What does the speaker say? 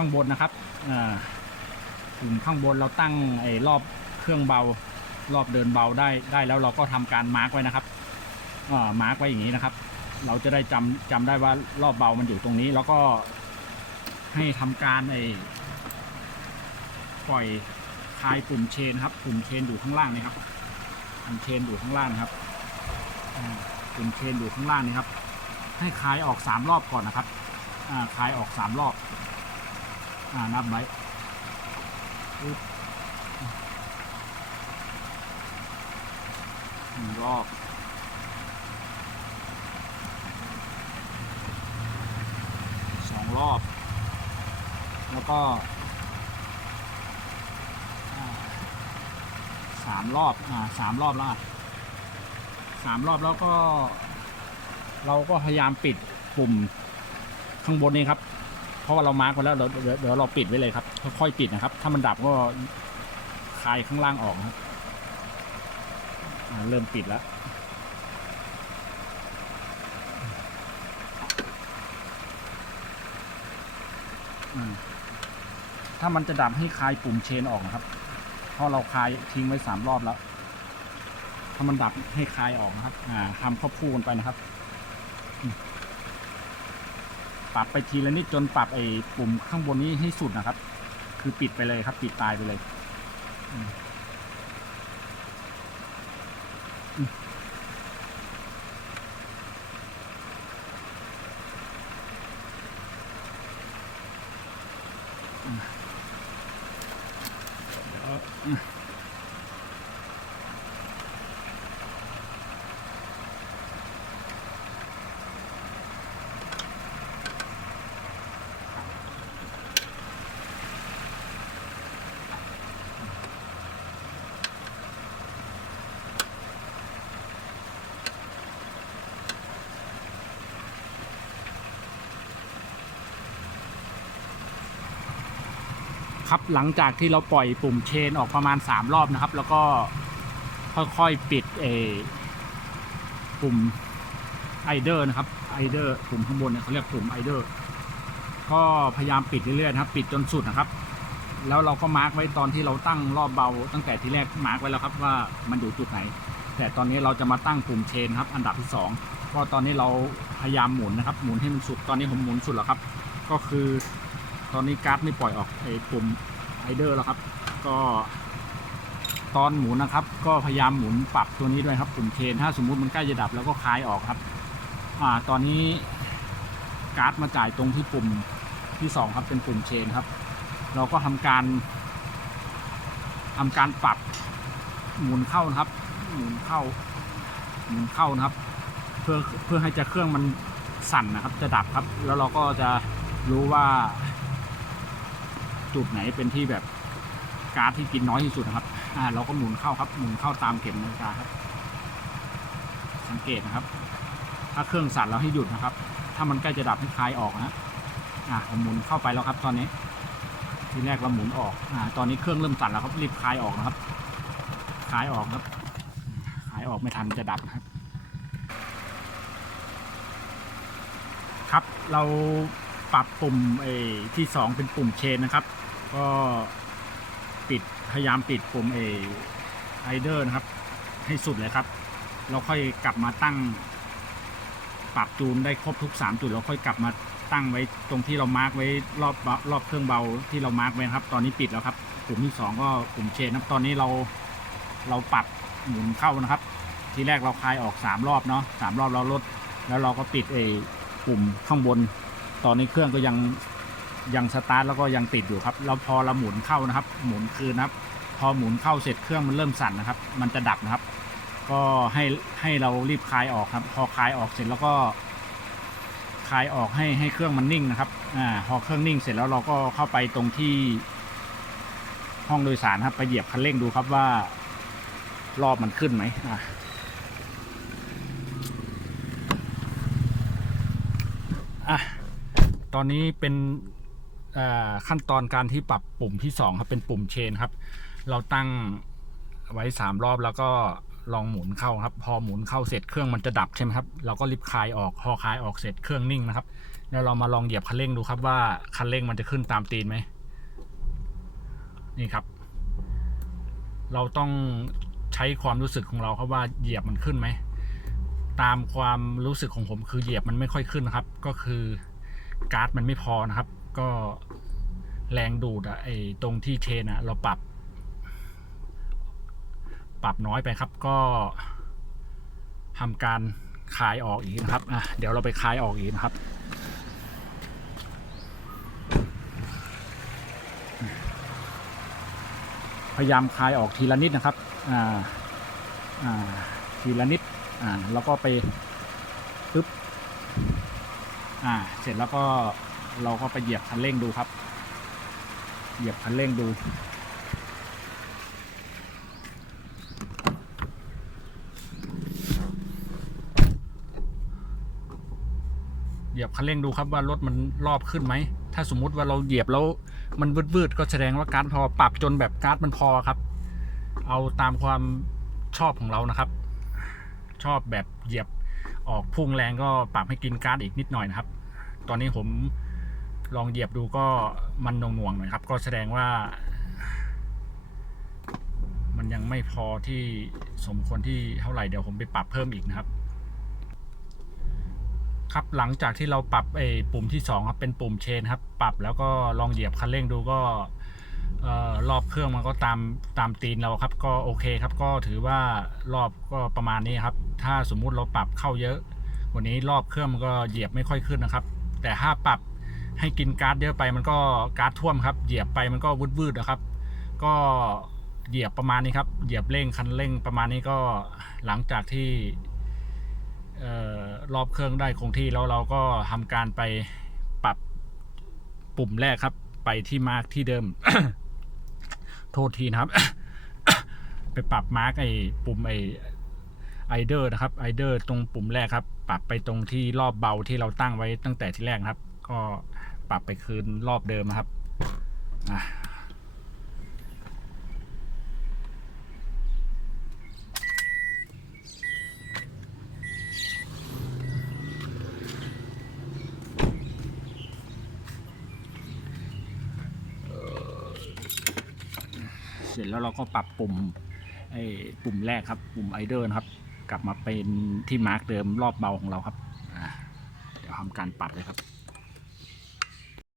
ข้างบนนะครับปุ่มข้างบนเราตั้งไอ้รอบเครื่องเบา รอบเดินเบาได้ได้แล้วเราก็ทำการมาร์กไว้นะครับมาร์กไว้อย่างนี้นะครับ เราจะได้จำจำได้ว่ารอบเบามันอยู่ตรงนี้ แล้วก็ให้ทำการไอ้ปล่อยคลายปุ่มเชนครับ ปุ่มเชนอยู่ข้างล่างนี่ครับปุ่มเชนอยู่ข้างล่างนะครับอ่าปุ่มเชนอยู่ข้างล่างนี่ครับ ให้คลายออกสามรอบก่อนนะครับคลายออกสามรอบ อ่านับไว้หนึ่งรอบสองรอบ แล้วก็สามรอบอ่าสามรอบแล้วสามรอบแล้วก็ เราก็พยายามปิดปุ่มข้างบนนี้ครับ ราะว่าเรามาร์กไว้แล้วเดี๋ยวเดี๋ยวเดี๋ยวเราปิดไว้เลยครับค่อยๆปิดนะครับ ถ้ามันดับก็คลายข้างล่างออกนะครับอ่าเริ่มปิดแล้วอืมถ้ามันจะดับให้คลายปุ่มเชนออกนะครับ เพราะเราคลายทิ้งไว้สามรอบแล้ว ถ้ามันดับให้คลายออกนะครับ อ่าทำควบคู่กันไปนะครับอืม ปรับไปทีละนิดจนปรับไอ้ปุ่มข้างบนนี้ให้สุดนะครับ คือปิดไปเลยครับ ปิดตายไปเลยอืม ครับหลังจากที่เราปล่อยปุ่มเชนออกประมาณ 3 รอบนะครับ แล้วก็ค่อยๆปิดเอปุ่มไอเดอร์นะครับไอเดอร์ปุ่มข้างบนเนี่ยเขาเรียกปุ่มไอเดอร์ก็พยายามปิดเรื่อยๆนะครับ ปิดจนสุดนะครับ แล้วเราก็มาร์กไว้ตอนที่เราตั้งรอบเบา ตั้งแต่ที่แรกมาร์กไว้แล้วครับว่ามันอยู่จุดไหน แต่ตอนนี้เราจะมาตั้งปุ่มเชนครับ อันดับที่สองก็ตอนนี้เราพยายามหมุนนะครับ หมุนให้มันสุดตอนนี้ผมหมุนสุดแล้วครับ ก็คือ ตอนนี้การ์ดไม่ปล่อยออกไอ้ปุ่มไอเดอร์แล้วครับ ก็ตอนหมุนนะครับ ก็พยายามหมุนปรับตัวนี้ด้วยครับปุ่มเชนถ้าสมมุติมันใกล้จะดับแล้วก็คลายออกครับ อ่าตอนนี้การ์ดมาจ่ายตรงที่ปุ่มที่สองครับเป็นปุ่มเชนครับ เราก็ทำการทำการปรับหมุนเข้านะครับ หมุนเข้า หมุนเข้านะครับ เพื่อเพื่อให้จะเครื่องมันสั่นนะครับ จะดับครับ แล้วเราก็จะรู้ว่า จุดไหนเป็นที่แบบการ์ดที่กินน้อยที่สุดนะครับ อ่า เราก็หมุนเข้าครับ หมุนเข้าตามเข็มนาฬิกาครับ สังเกตนะครับ ถ้าเครื่องสั่นเราให้หยุดนะครับ ถ้ามันใกล้จะดับให้คลายออกนะอ่าผมหมุนเข้าไปแล้วครับ ตอนนี้ ทีแรกเราหมุนออก อ่า ตอนนี้เครื่องเริ่มสั่นแล้วครับ รีบคลายออกนะครับ คลายออกครับ คลายออกไม่ทันจะดับนะครับ ครับ เรา ปรับปุ่มไอ้ที่สองเป็นปุ่มเชนนะครับ ก็ปิดพยายามปิดปุ่มเอไอเดอร์นะครับ ให้สุดเลยครับ เราค่อยกลับมาตั้ง ปรับจูนได้ครบทุก 3 จุดเราค่อยกลับมาตั้งไว้ตรงที่เรามาร์กไว้รอบรอบเครื่องเบาที่เรามาร์กไว้ครับ ตอนนี้ปิดแล้วครับปุ่มที่สองก็ปุ่มเชนนะครับตอนนี้เราเราปรับหมุนเข้านะครับ ทีแรกเราคลายออก 3 รอบเนาะสามรอบเราลดแล้วเราก็ปิดไอ้ปุ่มข้างบน ตอนนี้เครื่องก็ยังยังสตาร์ทแล้วก็ยังติดอยู่ครับแล้วพอเราหมุนเข้านะครับ หมุนคืนนะครับ พอหมุนเข้าเสร็จเครื่องมันเริ่มสั่นนะครับ มันจะดับนะครับ ก็ให้ให้เรารีบคลายออกครับ พอคลายออกเสร็จแล้วก็คลายออกให้ให้เครื่องมันนิ่งนะครับ อ่า พอเครื่องนิ่งเสร็จแล้วเราก็เข้าไปตรงที่ ห้องโดยสารครับ ไปเหยียบคันเร่งดูครับว่ารอบมันขึ้นไหมอ่าอะ ตอนนี้เป็นขั้นตอนการที่ปรับปุ่มที่สองครับ เป็นปุ่มเชนครับ เราตั้งไว้สามรอบแล้วก็ลองหมุนเข้าครับ พอหมุนเข้าเสร็จเครื่องมันจะดับใช่ไหมครับ เราก็รีบคลายออก พอคลายออกเสร็จเครื่องนิ่งนะครับ แล้วเรามาลองเหยียบคันเร่งดูครับว่าคันเร่งมันจะขึ้นตามตีนไหม นี่ครับ เราต้องใช้ความรู้สึกของเราครับว่าเหยียบมันขึ้นไหม ตามความรู้สึกของผมคือเหยียบมันไม่ค่อยขึ้นครับ ก็คือ การ์ดมันไม่พอนะครับ ก็แรงดูดอะไอตรงที่เชนอะเราปรับ ปรับน้อยไปครับก็ทำการคลายออกอีกนะครับอะเดี๋ยวเราไปคลายออกอีกนะครับพยายามคลายออกทีละนิดนะครับ อ่า อ่า ทีละนิด อ่า แล้วก็ไปปึ๊บ อ่า เสร็จแล้วก็เราก็ไปเหยียบคันเร่งดูครับ เหยียบคันเร่งดู เหยียบคันเร่งดูครับว่ารถมันรอบขึ้นไหม ถ้าสมมุติว่าเราเหยียบแล้วมันวืดๆก็แสดงว่าการ์ดพอปรับจนแบบการ์ดมันพอครับ เอาตามความชอบของเรานะครับ ชอบแบบเหยียบ ออกพุ่งแรงก็ปรับให้กินการ์ดอีกนิดหน่อยนะครับ ตอนนี้ผมลองเหยียบดูก็มันหน่วงๆหน่อยครับ ก็แสดงว่า มันยังไม่พอที่สมควรที่เท่าไหร่เดี๋ยวผมไปปรับเพิ่มอีกนะครับ ครับหลังจากที่เราปรับไอ้ปุ่มที่2ครับเป็นปุ่มเชนครับ ปรับแล้วก็ลองเหยียบคันเร่งดูก็เอ่อรอบเครื่องมันก็ตามตามตีนเราครับ ก็โอเคครับ ก็ถือว่ารอบก็ประมาณนี้ครับ ถ้าสมมุติเราปรับเข้าเยอะกว่านี้รอบเครื่องมันก็เหยียบไม่ค่อยขึ้นนะครับ แต่ถ้าปรับให้กินการ์ดเยอะไปมันก็การ์ดท่วมครับ เหยียบไปมันก็วืดๆนะครับ ก็เหยียบประมาณนี้ครับ เหยียบเร่งคันเร่งประมาณนี้ก็หลังจากที่เอ่อรอบเครื่องได้คงที่แล้วเราก็ทำการไปปรับปุ่มแรกครับ ไปที่มาร์กที่เดิม โทษทีนะครับ ไปปรับมาร์กไอ้ปุ่มไอ้ ไอเดอร์นะครับไอเดอร์ตรงปุ่มแรกครับ ปรับไปตรงที่รอบเบาที่เราตั้งไว้ตั้งแต่ที่แรกครับ ก็ปรับไปคืนรอบเดิมครับเสร็จแล้วเราก็ปรับปุ่มไอ้ปุ่มแรกครับ ปุ่มไอเดอร์นะครับ กลับมาเป็นที่มาร์กเดิมรอบเบาของเราครับเดี๋ยวทำการปรับเลยครับ